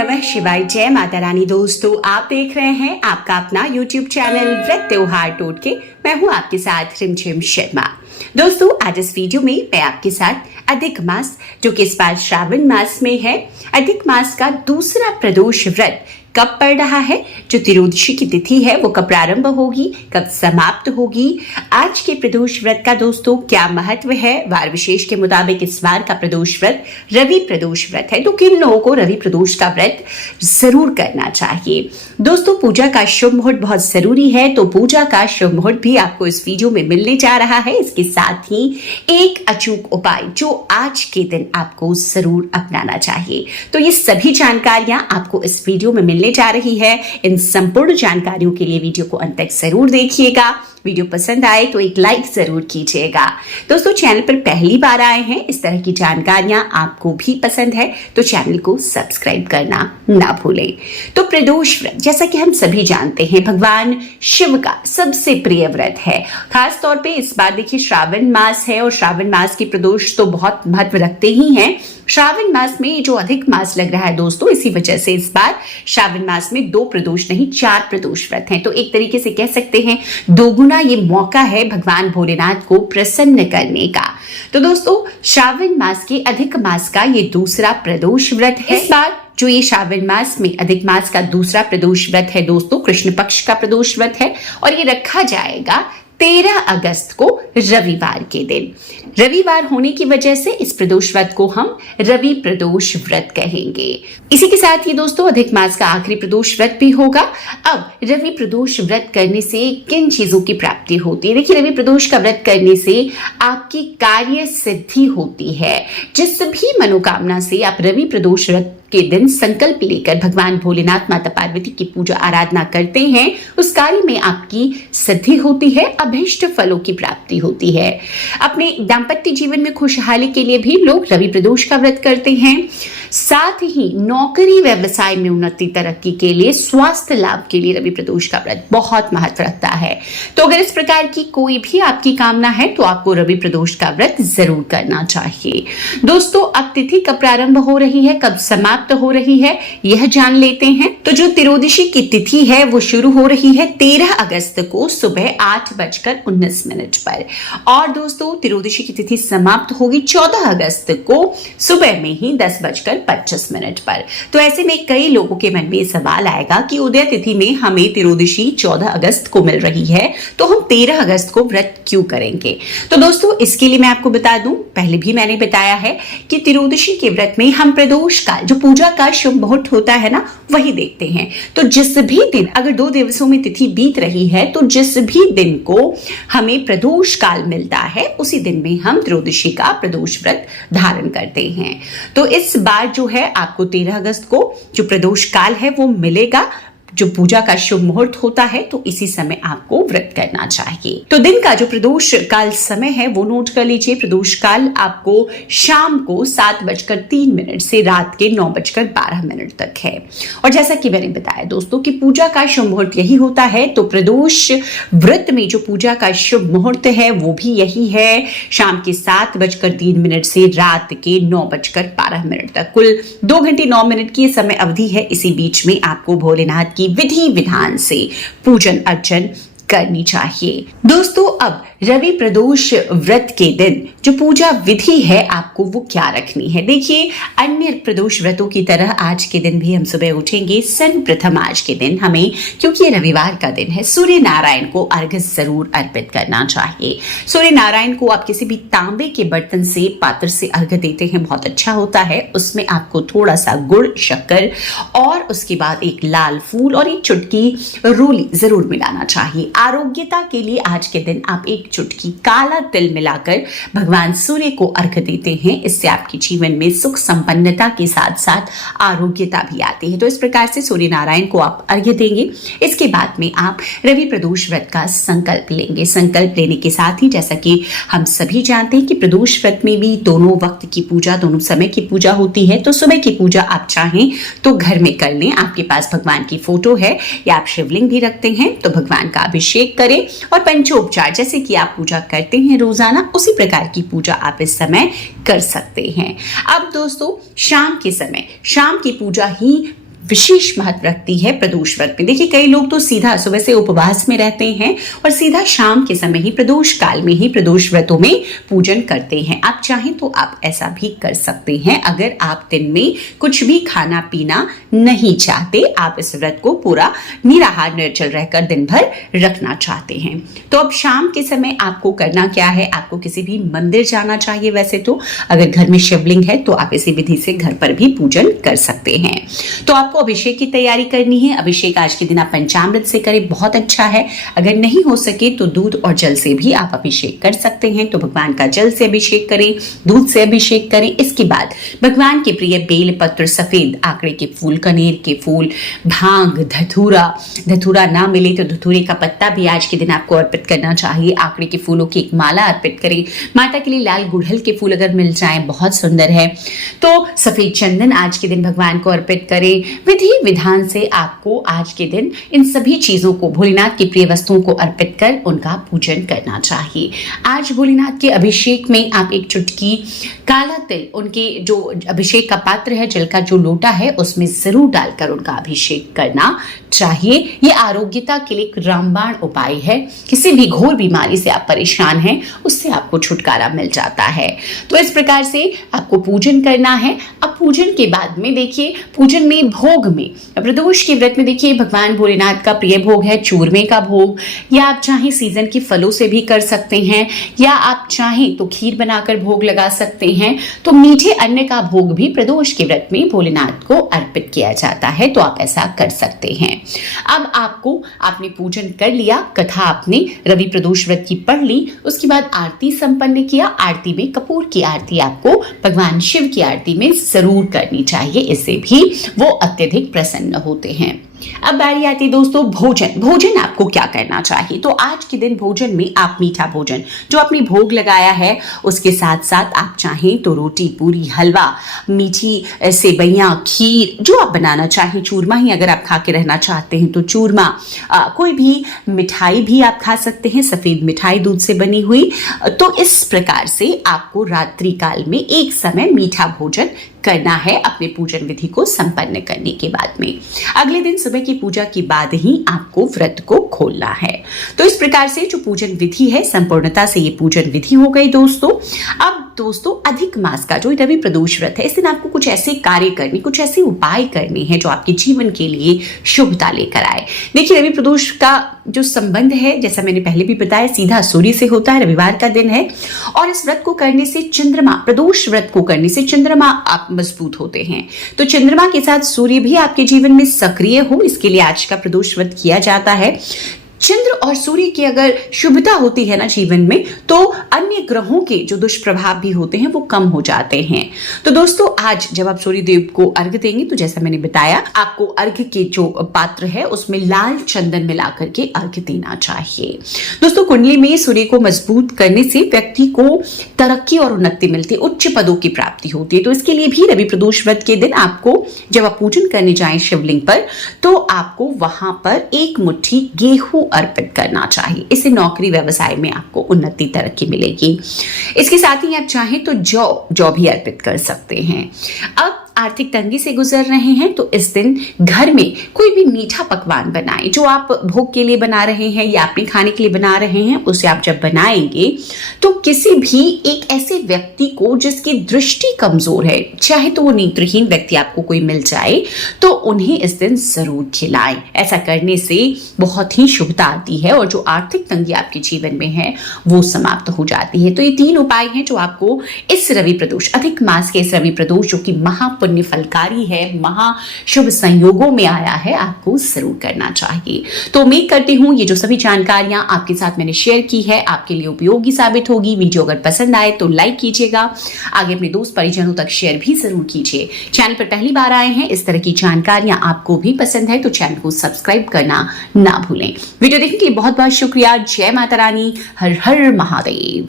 नमः शिवाय। जय माता रानी। दोस्तों, आप देख रहे हैं आपका अपना YouTube चैनल व्रत त्योहार टोटके। मैं हूं आपके साथ रिमझिम शर्मा। दोस्तों, आज इस वीडियो में मैं आपके साथ अधिक मास, जो कि इस बार श्रावण मास में है, अधिक मास का दूसरा प्रदोष व्रत कब पड़ रहा है, जो त्रियोदशी की तिथि है वो कब प्रारंभ होगी, कब समाप्त होगी, आज के प्रदोष व्रत का दोस्तों क्या महत्व है। वार विशेष के मुताबिक इस बार का प्रदोष व्रत रवि प्रदोष व्रत है, तो किन लोगों को रवि प्रदोष का व्रत जरूर करना चाहिए। दोस्तों, पूजा का शुभ मुहूर्त बहुत जरूरी है, तो पूजा का शुभ मुहूर्त भी आपको इस वीडियो में मिलने जा रहा है। इसके साथ ही एक अचूक उपाय जो आज के दिन आपको जरूर अपनाना चाहिए। तो ये सभी जानकारियां आपको इस वीडियो में मिलने जा रही है। इन संपूर्ण जानकारियों के लिए वीडियो को अंत तक जरूर देखिएगा। वीडियो पसंद आए तो एक लाइक जरूर कीजिएगा। दोस्तों, चैनल पर पहली बार आए हैं, इस तरह की जानकारियां आपको भी पसंद है तो चैनल को सब्सक्राइब करना ना भूलें। तो प्रदोष व्रत, जैसा कि हम सभी जानते हैं, भगवान शिव का सबसे प्रिय व्रत है। खास तौर पे इस बार देखिए श्रावण मास है और श्रावण मास के प्रदोष तो बहुत महत्व रखते ही हैं। श्रावण मास में जो अधिक मास लग रहा है दोस्तों, इसी वजह से इस बार श्रावण मास में 2 प्रदोष नहीं 4 प्रदोष व्रत हैं। तो एक तरीके से कह सकते हैं दोगुना ये मौका है भगवान भोलेनाथ को प्रसन्न करने का। तो दोस्तों, श्रावण मास के अधिक मास का ये दूसरा प्रदोष व्रत है। इस बार जो ये श्रावण मास में अधिक मास का दूसरा प्रदोष व्रत है दोस्तों, कृष्ण पक्ष का प्रदोष व्रत है और ये रखा जाएगा 13 अगस्त को रविवार के दिन। रविवार होने की वजह से इस प्रदोष व्रत को हम रवि प्रदोष व्रत कहेंगे। इसी के साथ ही दोस्तों अधिक मास का आखिरी प्रदोष व्रत भी होगा। अब रवि प्रदोष व्रत करने से किन चीजों की प्राप्ति होती है? देखिए, रवि प्रदोष का व्रत करने से आपकी कार्य सिद्धि होती है। जिस भी मनोकामना से आप रवि प्रदोष व्रत के दिन संकल्प लेकर भगवान भोलेनाथ माता पार्वती की पूजा आराधना करते हैं, उस कार्य में आपकी सिद्धि होती है, अभीष्ट फलों की प्राप्ति होती है। अपने दाम्पत्य जीवन में खुशहाली के लिए भी लोग रवि प्रदोष का व्रत करते हैं। साथ ही नौकरी व्यवसाय में उन्नति तरक्की के लिए, स्वास्थ्य लाभ के लिए रवि प्रदोष का व्रत बहुत महत्व रखता है। तो अगर इस प्रकार की कोई भी आपकी कामना है तो आपको रवि प्रदोष का व्रत जरूर करना चाहिए। दोस्तों, अब तिथि कब प्रारंभ हो रही है, कब समाप्त हो रही है, यह जान लेते हैं। तो जो त्रियोदशी की तिथि है वो शुरू हो रही है 13 अगस्त को सुबह 8:19 पर और दोस्तों त्रियोदशी की तिथि समाप्त होगी 14 अगस्त को सुबह में ही 10:25 पर। तो ऐसे में कई लोगों के मन में सवाल आएगा कि उदय तिथि में हमें त्रियोदशी 14 अगस्त को मिल रही है, तो हम 13 अगस्त को व्रत क्यों करेंगे? तो दोस्तों, इसके लिए मैं आपको बता दूं, पहले भी मैंने बताया है कि त्रियोदशी के व्रत में हम प्रदोष काल, जो पूजा का शुभ मुहूर्त होता है ना, वही देखते हैं। तो जिस भी दिन, अगर 2 दिवसों में तिथि बीत रही है, तो जिस भी दिन को हमें प्रदोष काल मिलता है उसी दिन में हम त्रियोदशी का प्रदोष व्रत धारण करते हैं। तो इस बार जो है आपको 13 अगस्त को जो प्रदोष काल है वो मिलेगा, जो पूजा का शुभ मुहूर्त होता है, तो इसी समय आपको व्रत करना चाहिए। तो दिन का जो प्रदोष काल समय है वो नोट कर लीजिए। प्रदोष काल आपको शाम को 7:03 से रात के 9:12 तक है। और जैसा कि मैंने बताया दोस्तों कि पूजा का शुभ मुहूर्त यही होता है, तो प्रदोष व्रत में जो पूजा का शुभ मुहूर्त है वो भी यही है, शाम के 7:03 से रात के 9:12 तक। कुल 2 घंटे 9 मिनट की समय अवधि है। इसी बीच में आपको भोलेनाथ की विधि विधान से पूजन अर्चन करनी चाहिए। दोस्तों, अब रवि प्रदोष व्रत के दिन जो पूजा विधि है आपको वो क्या रखनी है? देखिए, अन्य प्रदोष व्रतों की तरह आज के दिन भी हम सुबह उठेंगे। सर्वप्रथम आज के दिन हमें, क्योंकि ये रविवार का दिन है, सूर्य नारायण को अर्घ्य जरूर अर्पित करना चाहिए। सूर्य नारायण को आप किसी भी तांबे के बर्तन से, पात्र से अर्घ्य देते हैं, बहुत अच्छा होता है। उसमें आपको थोड़ा सा गुड़, शक्कर और उसके बाद एक लाल फूल और एक चुटकी रोली जरूर मिलाना चाहिए। आरोग्यता के लिए आज के दिन आप एक चुटकी काला तिल मिलाकर भगवान सूर्य को अर्घ्य देते हैं। इससे आपके जीवन में सुख संपन्नता के साथ साथ आरोग्यता भी आती है। तो इस प्रकार से सूर्य नारायण को आप अर्घ्य देंगे। इसके बाद में आप रवि प्रदोष व्रत का संकल्प लेंगे। संकल्प लेने के साथ ही, जैसा कि हम सभी जानते हैं कि प्रदोष व्रत में भी दोनों वक्त की पूजा, दोनों समय की पूजा होती है। तो सुबह की पूजा आप चाहें तो घर में कर लें। आपके पास भगवान की फोटो है या आप शिवलिंग भी रखते हैं तो भगवान का अभिषेक करें और पंचोपचार, जैसे कि आप पूजा करते हैं रोजाना, उसी प्रकार की पूजा आप इस समय कर सकते हैं। अब दोस्तों, शाम के समय शाम की पूजा ही विशेष महत्व रखती है प्रदोष व्रत में। देखिए कई लोग तो सीधा सुबह से उपवास में रहते हैं और सीधा शाम के समय ही प्रदोष काल में ही प्रदोष व्रतों में पूजन करते हैं। आप चाहें तो आप ऐसा भी कर सकते हैं। अगर आप दिन में कुछ भी खाना पीना नहीं चाहते, आप इस व्रत को पूरा निराहार निर्जल रहकर दिन भर रखना चाहते हैं, तो अब शाम के समय आपको करना क्या है, आपको किसी भी मंदिर जाना चाहिए। वैसे तो अगर घर में शिवलिंग है तो आप इसी विधि से घर पर भी पूजन कर सकते हैं। तो आपको अभिषेक की तैयारी करनी है। अभिषेक आज के दिन आप पंचामृत से करें, बहुत अच्छा है। अगर नहीं हो सके तो दूध और जल से भी आप अभिषेक कर सकते हैं। तो भगवान का जल से अभिषेक करें, दूध से अभिषेक करें। इसके बाद भगवान के प्रिय बेल पत्र, सफेद आंकड़े के फूल, कनेर के फूल, भांग, धतूरा ना मिले तो धतूरे का पत्ता भी आज के दिन आपको अर्पित करना चाहिए। आंकड़े के फूलों की एक माला अर्पित करें। माता के लिए लाल गुड़हल के फूल अगर मिल जाएं, बहुत सुंदर है। तो सफेद चंदन आज के दिन भगवान को अर्पित करें। विधि विधान से आपको आज के दिन इन सभी चीजों को, भोलेनाथ की प्रिय वस्तुओं को अर्पित कर उनका पूजन करना चाहिए। आज भोलेनाथ के अभिषेक में आप एक चुटकी काला तिल उनके जो अभिषेक का पात्र है, जल का जो लोटा है, उसमें जरूर डालकर उनका अभिषेक करना चाहिए। ये आरोग्यता के लिए एक रामबाण उपाय है। किसी भी घोर बीमारी से आप परेशान हैं, उससे आपको छुटकारा मिल जाता है। तो इस प्रकार से आपको पूजन करना है। अब पूजन के बाद में देखिए, पूजन में भोग में, प्रदोष के व्रत में देखिए भगवान भोलेनाथ का प्रिय भोग है चूरमे का भोग, या आप चाहें सीजन के फलों से भी कर सकते हैं, या आप चाहें तो खीर बनाकर भोग लगा सकते हैं। तो मीठे अन्न का भोग भी प्रदोष के व्रत में भोलेनाथ को अर्पित किया जाता है, तो आप ऐसा कर सकते हैं। अब आपने पूजन कर लिया, कथा आपने रवि प्रदोष व्रत की पढ़ ली, उसके बाद आरती संपन्न किया। आरती में कपूर की आरती आपको भगवान शिव की आरती में जरूर करनी चाहिए, इससे भी वो अत्यधिक प्रसन्न होते हैं। अब बारी आती है दोस्तों भोजन आपको क्या करना चाहिए। तो आज के दिन भोजन में आप मीठा भोजन जो आपने भोग लगाया है, उसके साथ साथ आप चाहें तो रोटी, पूरी, हलवा, मीठी सेवइयां, खीर जो आप बनाना चाहें, चूरमा ही अगर आप खा के रहना चाहते हैं तो चूरमा, कोई भी मिठाई भी आप खा सकते हैं, सफेद मिठाई दूध से बनी हुई। तो इस प्रकार से आपको रात्रि काल में एक समय मीठा भोजन करना है अपने पूजन विधि को संपन्न करने के बाद में। अगले दिन सुबह की पूजा के बाद ही आपको व्रत को खोलना है। तो इस प्रकार से जो पूजन विधि है, संपूर्णता से ये पूजन विधि हो गई दोस्तों। अब दोस्तों अधिक मास का जो रवि प्रदोष व्रत है, इस दिन आपको कुछ ऐसे कार्य करने, कुछ ऐसे उपाय करने हैं जो आपके जीवन के लिए शुभता लेकर आए। देखिए रवि प्रदोष का जो संबंध है, जैसा मैंने पहले भी बताया, सीधा सूर्य से होता है। रविवार का दिन है और इस व्रत को करने से चंद्रमा, प्रदोष व्रत को करने से चंद्रमा आप मजबूत होते हैं। तो चंद्रमा के साथ सूर्य भी आपके जीवन में सक्रिय हो, इसके लिए आज का प्रदोष व्रत किया जाता है। चंद्र और सूर्य की अगर शुभता होती है ना जीवन में, तो अन्य ग्रहों के जो दुष्प्रभाव भी होते हैं वो कम हो जाते हैं। तो दोस्तों आज जब आप सूर्य देव को अर्घ्य देंगे, तो जैसा मैंने बताया, आपको अर्घ्य के जो पात्र है उसमें लाल चंदन मिला करके अर्घ्य देना चाहिए। दोस्तों कुंडली में सूर्य को मजबूत करने से व्यक्ति को तरक्की और उन्नति मिलती है, उच्च पदों की प्राप्ति होती है। तो इसके लिए भी रवि प्रदोष व्रत के दिन आपको जब आप पूजन करने जाएं शिवलिंग पर, तो आपको वहां पर एक मुट्ठी गेहूं अर्पित करना चाहिए। इससे नौकरी व्यवसाय में आपको उन्नति तरक्की मिलेगी। इसके साथ ही आप चाहें तो जौ भी अर्पित कर सकते हैं। अब आर्थिक तंगी से गुजर रहे हैं तो इस दिन घर में कोई भी मीठा पकवान बनाएं, जो आप भोग के लिए बना रहे हैं या अपने खाने के लिए बना रहे हैं, उसे आप जब बनाएंगे तो किसी भी एक ऐसे व्यक्ति को जिसकी दृष्टि कमजोर है, चाहे तो वो नेत्रहीन व्यक्ति आपको कोई मिल जाए, तो उन्हें इस दिन जरूर खिलाएं। ऐसा करने से बहुत ही शुभता आती है और जो आर्थिक तंगी आपके जीवन में है वो समाप्त हो जाती है। तो ये 3 उपाय हैं जो आपको इस रवि प्रदोष, अधिक मास के इस रवि प्रदोष जो कि महापुण्य फलकारी है, महा शुभ संयोगों में आया है, आपको जरूर करना चाहिए। तो उम्मीद करती हूँ ये जो सभी जानकारियां आपके साथ मैंने शेयर की है आपके लिए उपयोगी साबित होगी। वीडियो अगर पसंद आए तो लाइक कीजिएगा, आगे अपने दोस्त परिजनों तक शेयर भी जरूर कीजिए। चैनल पर पहली बार आए हैं, इस तरह की जानकारियां आपको भी पसंद है तो चैनल को सब्सक्राइब करना ना भूलें। वीडियो देखने के लिए बहुत बहुत शुक्रिया। जय माता रानी, हर हर महादेव।